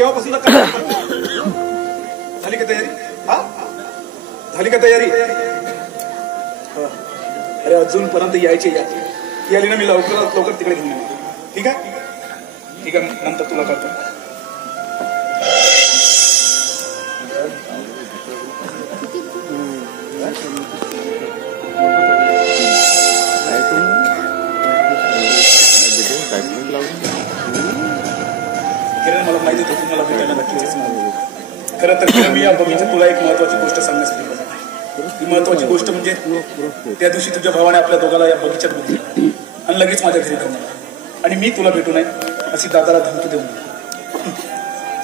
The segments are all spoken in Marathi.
केव्हापासून झाली का तयारी? हा झाली का तयारी? अरे अजूनपर्यंत यायची आली ना, मी लवकरात लवकर तिकडे घेऊन येणार. ठीक आहे ठीक आहे, नंतर तुला करतो. किरण, मला माहिती होतं तुम्हाला भेटायला नक्कीच. खरं तर मी या बगीच्यात तुला एक महत्वाची गोष्ट सांगण्यासाठी बोलत आहे. ही महत्वाची गोष्ट म्हणजे त्या दिवशी तुझ्या भावाने आपल्या दोघाला या बगीच्यात बोलवलं आणि लगेच माझ्या घरी घेऊन आला आणि मी तुला भेटू नये अशी दादाला धमकी देऊन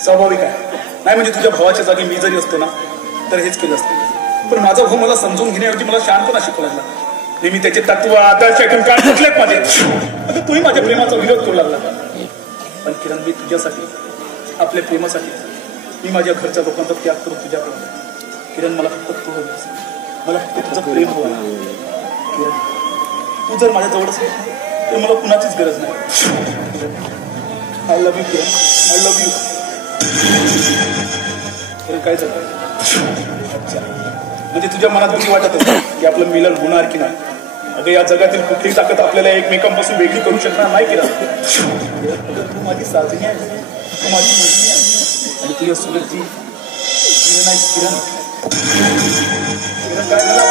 स्वाभाविक आहे. नाही म्हणजे तुझ्या भावाच्या जागी मी जरी असतो ना तर हेच केलं असतं. पण माझा भाऊ मला समजून घेण्याऐवजी मला शहाणपणा शिकवला लागला. नेहमी त्याचे तत्व आदर्श ऐकून काय म्हटलेत माझे. आता तूही माझ्या प्रेमाचा विरोध करू लागला. पण किरण, मी तुझ्यासाठी, आपल्या प्रेमासाठी मी माझ्या घरच्या लोकांचा त्याग करून तुझ्याकडे. किरण, मला फक्त तू हवी, मला फक्त तुझं प्रेम हवं. किरण, तू जर माझ्या जवळ असेल तर मला कुणाचीच गरज नाही. I love you Kiran, I love you. Kiran, काय झालं? अच्छा, म्हणजे तुझ्या मनात भीती वाटत असेल की आपलं मिलन होणार की नाही. अगं, या जगातील कुठलीही ताकद आपल्याला एकमेकांपासून वेगळी करू शकणार नाही. किरण, तू माझी साजणी आहे, तू माझी मैत्रीण आहे आणि तुझ्या सुरतची किरण आहे. किरण, किरण, काय झालं?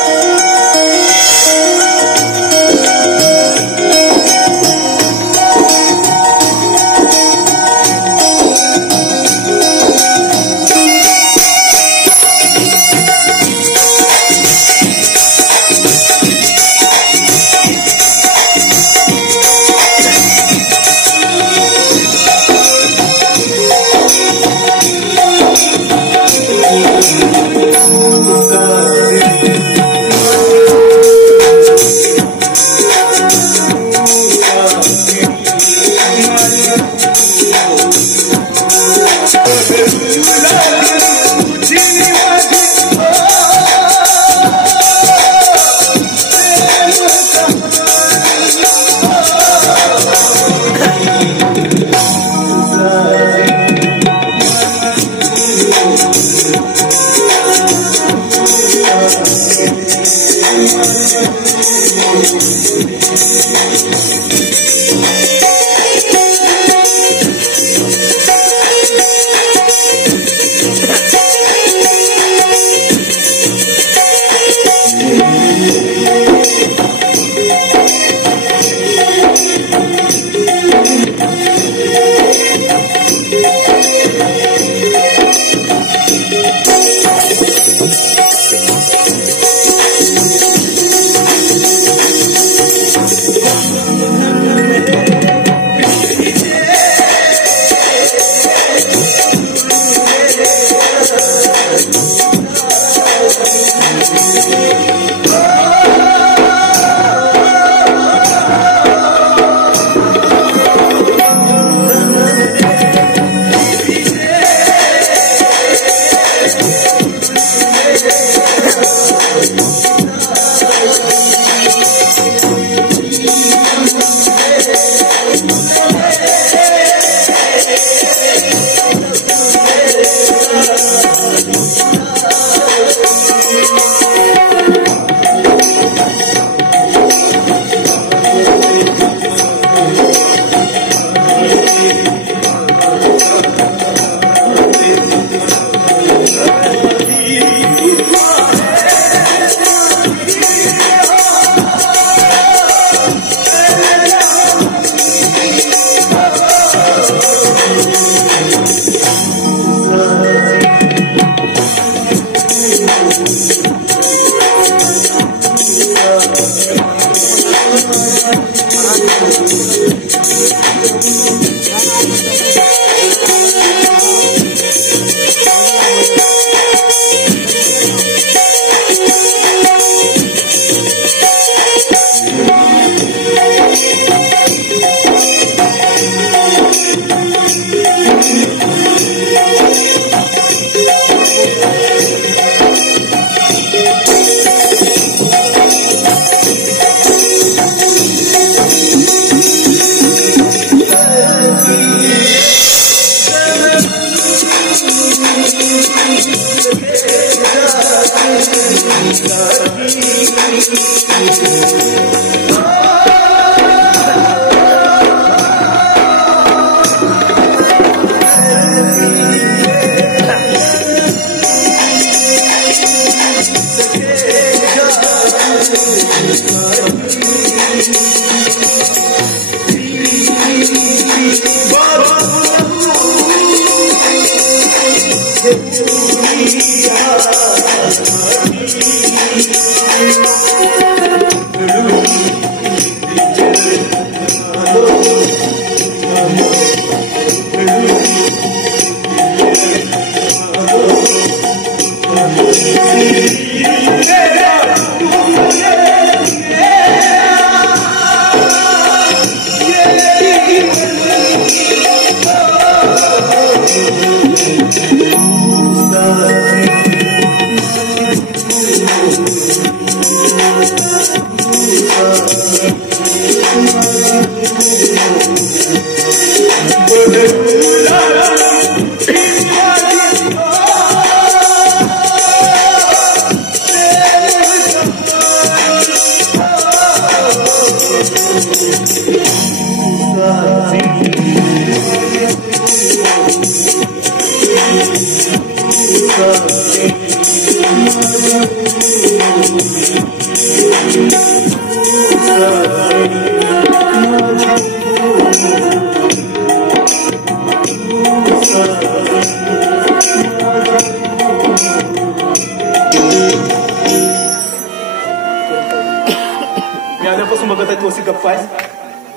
आल्यापासून बघत आहे तू अशी गप्पा आहे.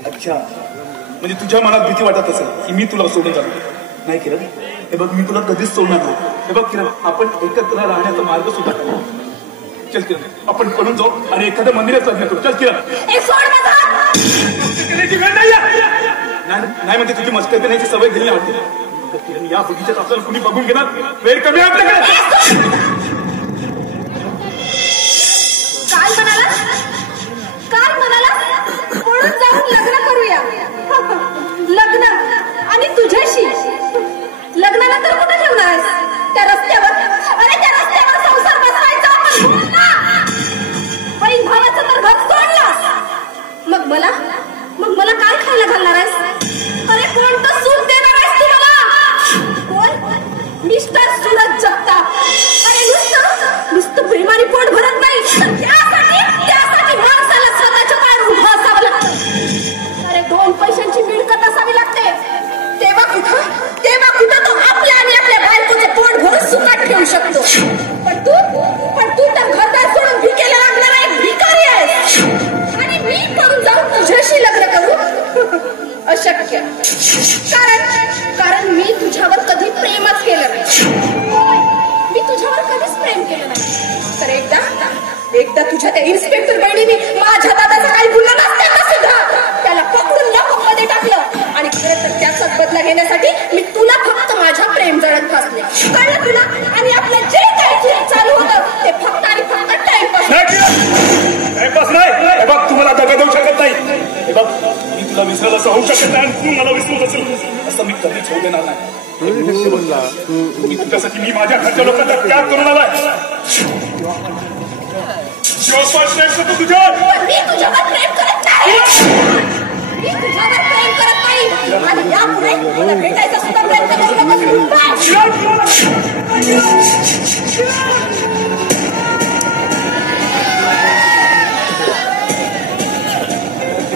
अच्छा, म्हणजे तुझ्या मनात भीती वाटत असेल की मी तुला सोडून जातो. नाही किरण, हे बघ मी तुला कधीच सोडणार नाही. हे बघ किरण, आपण एकत्र राहण्याचा मार्ग सुद्धा करू. चल किरण, आपण पळून जाऊ आणि एखाद्या मंदिरात लग्न करू. चल किरण. नाही म्हणजे तुझी मस्करी करण्याची सवय गेली वाटते. किरण, या बगीच्यात आपल्याला कुणी बघून घेणार? वेळ कमी आहे आपल्याकडे. काय म्हणाला? पळून जाऊन लग्न करूया. लग्न आणि तुझ्याशी. लग्नानंतर कुठे ठेवणार आहेस? त्या रस्त्यावर. अरे त्या रस्त्यावर संसार बसवायचा. बहीण भावाचं तर घर सोडलं. मग मला काय खायला घालणार आहेस? अरे कोणतं सूट देणार आहेस तू मला? कोण? मिस्टर सूरज जगताप. अरे नुसतं प्रेमाने पोट भरत नाही, त्यासाठी माणसाला स्वतःच्या पायावर उभं असावं लागतं. अरे 2 पैशांची मिळकत असावी लागते. तेव्हा कुठं तो आपल्या आणि आपल्या बायकोचे पोट भरून सुखात ठेवू शकतो. पण तू तर घरदार सोडून भिकेला लागणारा एक भिकारी आहेस. आणि मी पळून जाऊन तुझ्याशी लग्न करू? अशक्य. कारण मी तुझ्यावर कधी प्रेमच केलं नाही. मी तुझ्यावर कधीच प्रेम केलं नाही. तर एकदा तुझ्या त्या इन्स्पेक्टर बहिणीने माझ्या दादाचा काही गुन्हा नसताना सुद्धा त्याला पकडून लॉकअपमध्ये टाकलं. आणि खरं तर त्याचाच बदला घेण्यासाठी मी तुला फक्त माझ्या प्रेम जळत फासले. कळलं तुला? आणि आपलं जे काही चालू होतं ते फक्त आणि फक्त टाइमपास नाही. हे बघ, तुम्हाला दगा देऊ शकत नाही. हे बघ, मी तुला विसरल असं होऊ शकत नाही. तू मला विसरत असेल असं मी कधीच होऊ देणार नाही. मी तुझ्यासाठी मी माझ्या घरच्या लोकांचा त्याग करून आलाय. मी तुझ्यावर प्रेम करत नाही. आणि यापुढे मला भेटायचा सुद्धा प्रयत्न करू नकोस.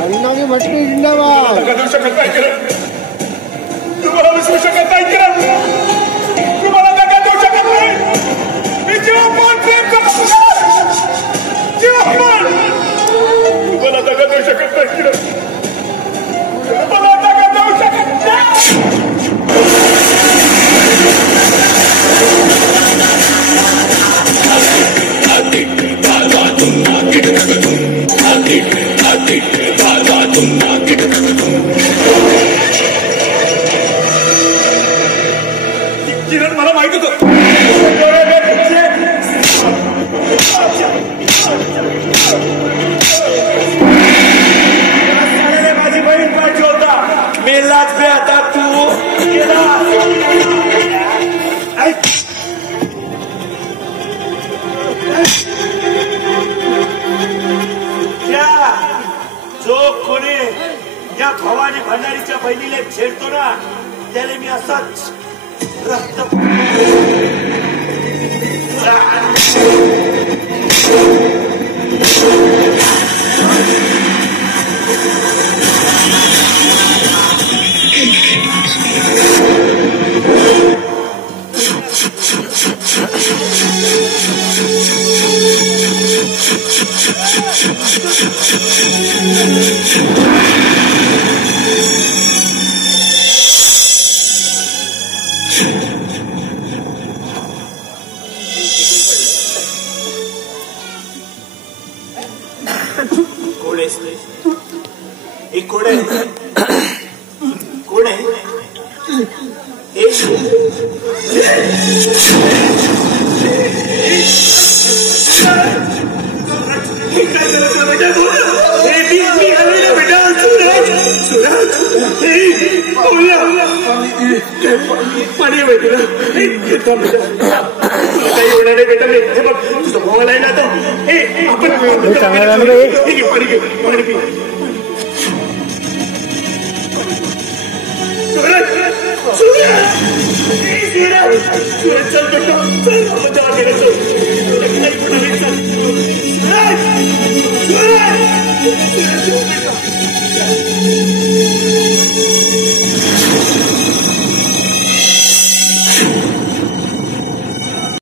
अण्णाने म्हटले जिंदाबाद. तुम्हाला विसरू शकत नाही किरण. तुम्हाला दगा देऊ शकत नाही. मी जीवापाड प्रेम करतो. जीवापाड. तुम्हाला दगा देऊ शकत नाही किरण. तुम्हाला दगा देऊ शकत नाही. भंडारीच्या बहिणीला छेडतो ना त्याला मी असाच रक्त कोण आहे कोण आहे पाणी बेटा काही होणार नाही बेटा हे बघ तुझं भावाला आहे ना आता आपण पाणी पी सूरज चल बेटा चल आपण जाऊ